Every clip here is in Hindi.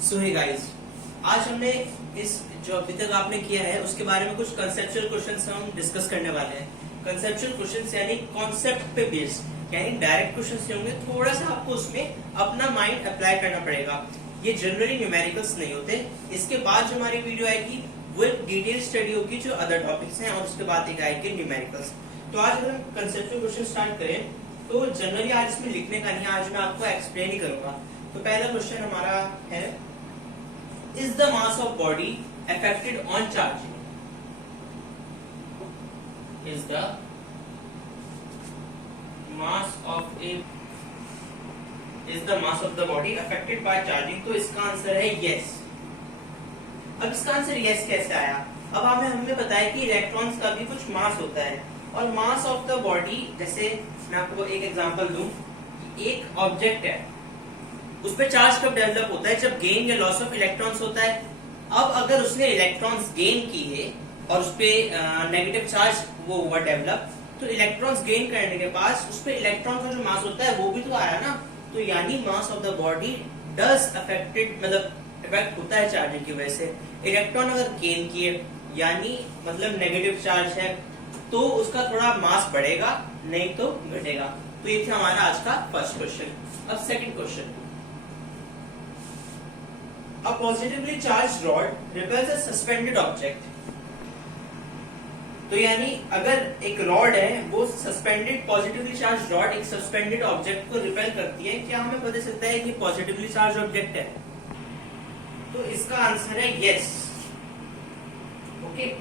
सो हे गाइस, आज हमने इस जो अभी तक आपने किया है उसके बारे में कुछ कंसेप्चुअल क्वेश्चंस हम डिस्कस करने वाले हैं। कंसेप्चुअल क्वेश्चंस यानी कॉन्सेप्ट पे बेस्ड, यानी डायरेक्ट क्वेश्चंस होंगे, थोड़ा सा आपको उसमें अपना माइंड अप्लाई करना पड़ेगा। ये जनरली न्यूमेरिकल्स नहीं होते। इसके बाद जो हमारी वीडियो आएगी वो एक डिटेल स्टडी होगी जो अदर टॉपिक्स हैं, और उसके बाद एक आएगी न्यूमेरिकल्स। तो आज अगर हम कंसेप्चुअल क्वेश्चन स्टार्ट करें तो जनरली आज इसमें लिखने का नहीं, आज मैं आपको एक्सप्लेन ही करूंगा। तो पहला क्वेश्चन हमारा है, is the mass of body affected on charging? Is the mass of A is the mass of the body affected by charging? तो इसका आंसर है यस। अब इसका आंसर यस कैसे आया? अब हमें पता है कि इलेक्ट्रॉन्स का भी कुछ मास होता है, और मास ऑफ द बॉडी, जैसे मैं आपको एक एग्जांपल दूं, एक ऑब्जेक्ट है, उस पे चार्ज कब डेवलप होता है? जब गेन या लॉस ऑफ इलेक्ट्रॉन्स होता है। अब अगर उसने इलेक्ट्रॉन्स गेन किए और उस पे नेगेटिव चार्ज वो हुआ डेवलप, तो इलेक्ट्रॉन्स गेन करने के बाद उस पे इलेक्ट्रॉन का जो मास होता है वो भी तो आया ना। तो यानी mass of the body does affected, मतलब इफेक्ट होता है चार्जिंग की वजह से। इलेक्ट्रॉन अगर गेन किए यानी मतलब नेगेटिव चार्ज है, तो उसका थोड़ा मास बढ़ेगा, नहीं तो घटेगा। तो ये था हमारा आज का फर्स्ट क्वेश्चन। अब second question, a positively charged rod repels a suspended object। तो यानी अगर एक रॉड है वो सस्पेंडेड, पॉजिटिवली चार्ज रॉड एक सस्पेंडेड ऑब्जेक्ट को रिपेल करती है, क्या हमें पता चलता है कि पॉजिटिवली चार्ज ऑब्जेक्ट है? तो इसका आंसर है यस। ओके,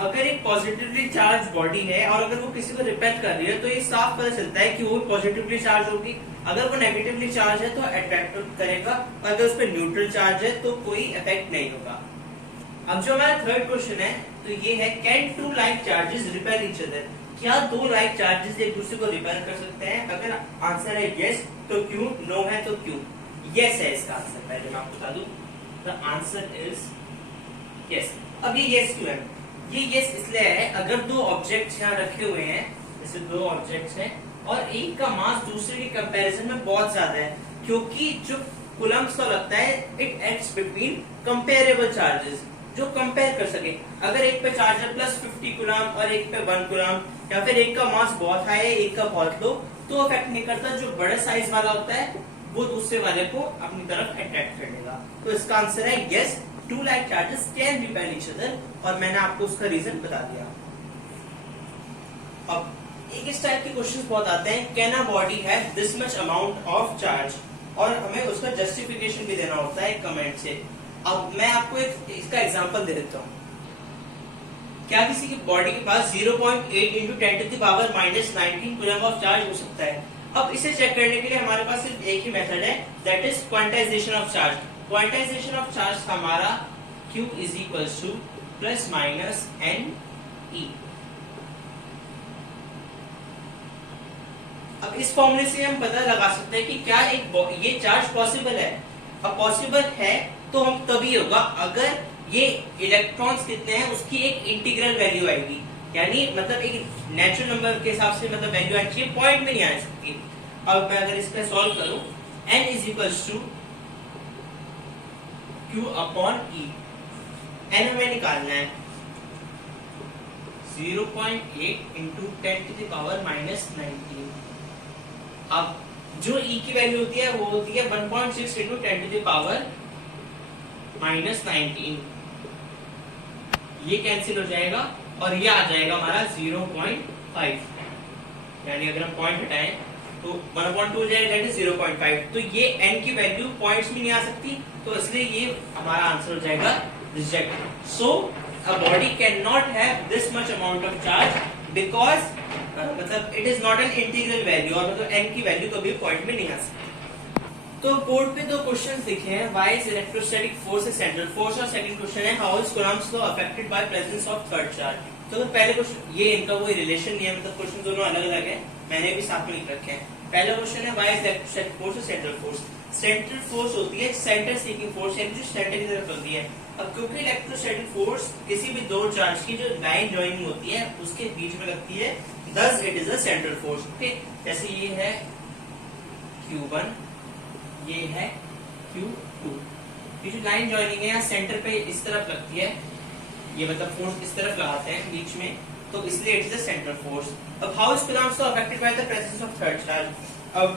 अगर एक पॉजिटिवली चार्ज बॉडी है और अगर वो किसी को रिपेल कर रही है तो ये साफ पता चलता है कि वो पॉजिटिवली चार्ज होगी। अगर वो नेगेटिवली चार्ज है तो अट्रैक्ट करेगा, और अगर उस पर न्यूट्रल चार्ज है तो कोई इफेक्ट नहीं होगा। अब जो हमारा थर्ड क्वेश्चन है तो ये है, can two like charges repel each other? क्या दो लाइक चार्जेस एक दूसरे को रिपेल कर सकते हैं? अगर आंसर है यस तो क्यों, नो है तो क्यों? यस है इसका आंसर। पहले मैं आपको बता दूं, द आंसर इज यस। अब ये यस क्यों है? ये यस इसलिए है, अगर दो ऑब्जेक्ट्स यहाँ रखे हुए हैं, जैसे दो ऑब्जेक्ट्स हैं और एक का मास दूसरे के कंपैरिजन में बहुत ज्यादा है, क्योंकि जो कूलम्ब्स का लगता है it acts between comparable charges, जो कंपेयर कर सके। अगर एक पे चार्ज है प्लस 50 कूलम्ब और एक पे 1 कूलम्ब, या फिर एक का मास बहुत हाई है एक का बहुत लो, तो अफेक्ट नहीं करता। जो बड़े साइज वाला होता है वो दूसरे वाले को अपनी तरफ अट्रैक्ट कर लेगा। तो इसका आंसर है yes, two like charges can repel each other, और मैंने आपको उसका रीजन बता दिया। अब एक इस टाइप के क्वेश्चंस बहुत आते हैं, can a body have this much amount of charge, और हमें उसका जस्टिफिकेशन भी देना होता है कमेंट से। अब मैं आपको एक इसका एग्जांपल दे देता हूँ। क्या किसी की बॉडी के पास 0.8 into 10 to the power -19 coulomb of charge हो सकता है? अब इसे चेक करने के लिए हमारे पास सिर्फ एक ही मेथड है, that is quantization of charge. Quantization of charge हमारा Q is equals to plus minus N E. अब इस फॉर्मूले से हम पता लगा सकते हैं कि क्या ये चार्ज पॉसिबल है। अब पॉसिबल है तो हम तभी होगा अगर ये इलेक्ट्रॉन्स कितने हैं उसकी एक इंटीग्रल वैल्यू आएगी, यानी मतलब एक नेचुरल नंबर के हिसाब से मतलब वैल्यू आनी चाहिए, पॉइंट में नहीं आ सकती। अब मैं अगर इसका सॉल्व करूं, n is equals to Q upon E। n हमें निकालना है 0.8 इंटू 10 टू द पावर -19। अब जो E की वैल्यू होती है वो होती है 1.6 इंटू 10 टू द पावर -19। ये कैंसिल हो जाएगा और ये आ जाएगा हमारा 0.5, यानी अगर हम पॉइंट हटाएं तो 1/2 हो जाएगा, दैट इज 0.5। तो ये n की वैल्यू पॉइंट्स में नहीं आ सकती, तो इसलिए ये हमारा आंसर हो जाएगा reject. So a body can not have this much amount of charge because मतलब it is not an integral value, और मतलब n की वैल्यू कभी पॉइंट में नहीं आ सकती। तो बोर्ड पे दो क्वेश्चंस लिखे हैं, why is electrostatic force A central force, और सेकंड क्वेश्चन है, how is Coulomb's law affected bye presence of third charge. तो अगर पहले क्वेश्चन, ये इनका कोई रिलेशन नहीं है, मतलब क्वेश्चन दोनों अलग अलग है, मैंने भी साथ में लिख रखे हैं। पहला क्वेश्चन है, why is electrostatic force A central force? Central force होती है सेंटर सीकिंग फोर्स, यानी जो सेंटर की तरफ होती है। अब क्योंकि इलेक्ट्रोस्टैटिक फोर्स किसी भी दो चार्ज की जो लाइन ज्वाइनिंग होती है उसके बीच में लगती है, thus it is a central force। Okay, जैसे ये है Q1, ये है Q2, ये जो लाइन जॉइनिंग है यहाँ सेंटर पे इस तरफ लगती है, ये मतलब फोर्स इस तरफ लगाते हैं बीच में, तो इसलिए it is the centre force. अब how is Coulomb law affected by the presence of third charge? अब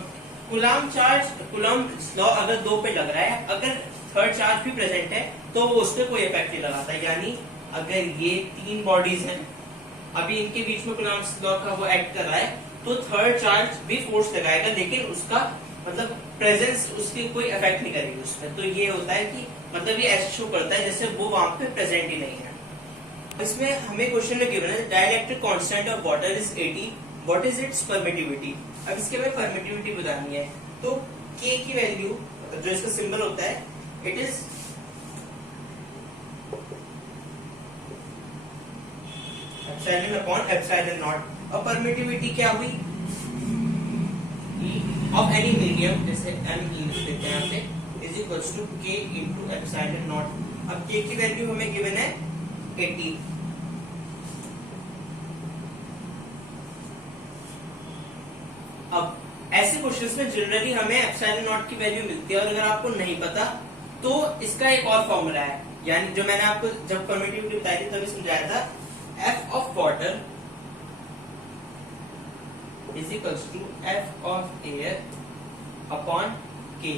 कूलम्ब लॉ अगर 2 पे लग रहा है, अगर थर्ड चार्ज भी प्रेजेंट है तो वो उस पर कोई इफेक्ट नहीं लगाता। यानी अगर ये 3 बॉडीज हैं, अभी इनके बीच में कूलम्ब लॉ का वो एक्ट कर रहा है, तो थर्ड चार्ज भी फोर्स लगाएगा, लेकिन उसका मतलब प्रेजेंस उसकी कोई इफेक्ट नहीं करेगी उसमें। तो ये होता है कि मतलब ये ऐसे शो करता है जैसे वो वहां पे प्रेजेंट ही नहीं है। इसमें हमें क्वेश्चन में गिवन है dielectric constant of water is 80, what is it's permittivity? अब इसके हमें परमिटिविटी बतानी है, तो K की वैल्यू जो इसका सिंबल होता है it is epsilon upon epsilon not. अब परमिटिविटी क्या हुई? ऑफ एनी मीडियम, जैसे m लिख देते हैं यहाँ पे, is equals to K into epsilon not. अब K की वैल्यू हमें गिवन है 80। अब ऐसे क्वेश्चंस में जनरली हमें एप्सिलॉन नॉट की वैल्यू मिलती है, और अगर आपको नहीं पता तो इसका एक और फॉर्मूला है, यानी जो मैंने आपको जब परमिटिविटी बताई थी तभी समझाया था, F of water is equals to F of air upon K।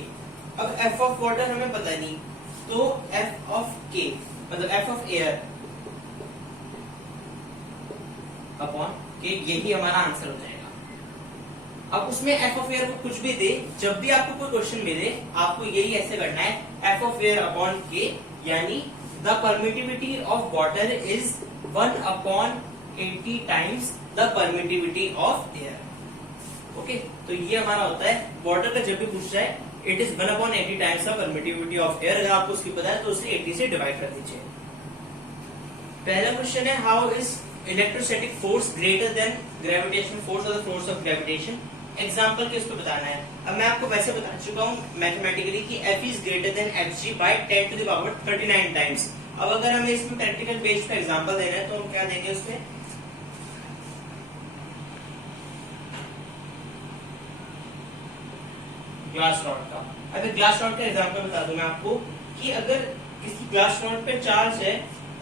अब F ऑफ वाटर हमें पता नहीं, तो F ऑफ K मतलब F of air upon K, यही हमारा आंसर हो जाएगा। अब उसमें F ऑफ एयर को कुछ भी दे, जब भी आपको कोई क्वेश्चन मिले आपको यही ऐसे करना है, F of air upon K, यानी the permittivity of water is 1 upon 80 times the permittivity of air. Okay, तो ये हमारा होता है वाटर का जब भी पूछ जाए it is 1 upon 80 times the permittivity of air. अगर आपको उसकी पता है तो उसे 80 से डिवाइड कर दीजिए। पहला क्वेश्चन है how is electrostatic force greater than gravitational force और the force of gravitation? Example के उसको बताना है। अब मैं आपको वैसे बता चुका हूँ मैथमेटिकली कि F is greater than Fg by 10 to the power 39 times. अब अगर हमें इसमें प्रैक्टिकल बेस पे एग्जांपल देना है तो हम क्या देंगे उसमें, ग्लास रॉड का। अगर ग्लास रॉड का एग्जांपल बता दूं मैं आपको कि अगर किसी ग्लास रॉड पे चार्ज है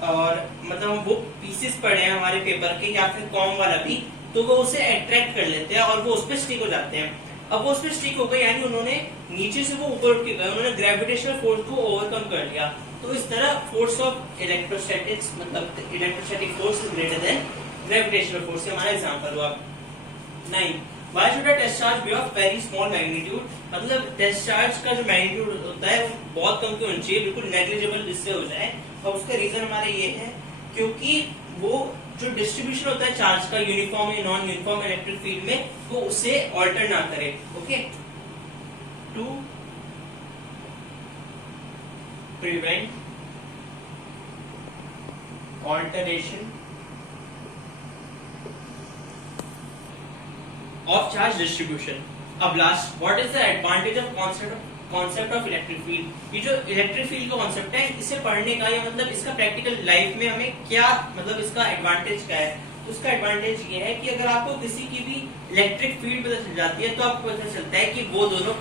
और मतलब वो पीसेस पड़े हैं हमारे पेपर के या फिर कॉम वाला भी, तो वो उसे अट्रैक्ट कर लेते हैं और वो उस पर स्टिक हो जाते हैं। अब वो उस पर स्टिक हो गए, यानी उन्होंने नीचे से वो ऊपर उठ के गए, उन्होंने ग्रेविटेशनल फोर्स को ओवरकम कर लिया। तो इस तरह फोर्स ऑफ इलेक्ट्रोस्टैटिक्स मतलब electrostatic force is greater than gravitational force, हमारा एग्जांपल हुआ। 9 Why should a test charge be of very small magnitude? मतलब टेस्ट चार्ज का जो मैग्नीट्यूड होता है वो बहुत कम क्यों होना चाहिए, बिल्कुल नेग्लिजिबल जिससे हो जाए। और उसका रीजन हमारा ये है क्योंकि वो जो डिस्ट्रीब्यूशन होता है चार्ज का यूनिफॉर्म या नॉन यूनिफॉर्म इलेक्ट्रिक फील्ड में, वो उसे ऑल्टर ना करे। Okay, to prevent alteration of charge distribution. अब last, what is the advantage of concept of electric field? ये जो इलेक्ट्रिक फील्ड का कॉन्सेप्ट है, इसे पढ़ने का या मतलब इसका प्रैक्टिकल लाइफ में हमें क्या मतलब इसका एडवांटेज क्या है? तो उसका एडवांटेज ये है कि अगर आपको किसी की भी इलेक्ट्रिक फील्ड पता चल जाती है तो आपको पता चलता है कि वो दोनों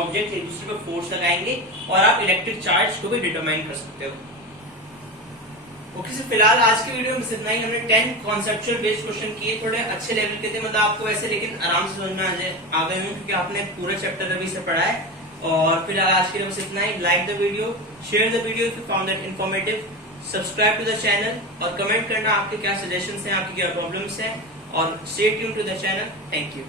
ऑब्जेक्ट एक दूसरे पर फोर्स लगाएंगे और आप इलेक्ट्रिक चार्ज को भी डिटरमाइन कर सकते हो। ओके, सो फिलहाल आज की वीडियो में इतना ही। हमने 10 कॉन्सेप्चुअल बेस्ड क्वेश्चन किए, थोड़े अच्छे लेवल के थे, मतलब आपको ऐसे लेकिन आराम से समझ में आ गए होंगे क्योंकि आपने पूरा चैप्टर अभी से पढ़ा है। और फिलहाल आज के लिए बस इतना ही। Like the video, share the video if you found that informative, subscribe to the channel और कमेंट करना आपके क्या सजेशंस हैं, आपकी क्या प्रॉब्लम्स हैं, और stay tuned to the channel. Thank you.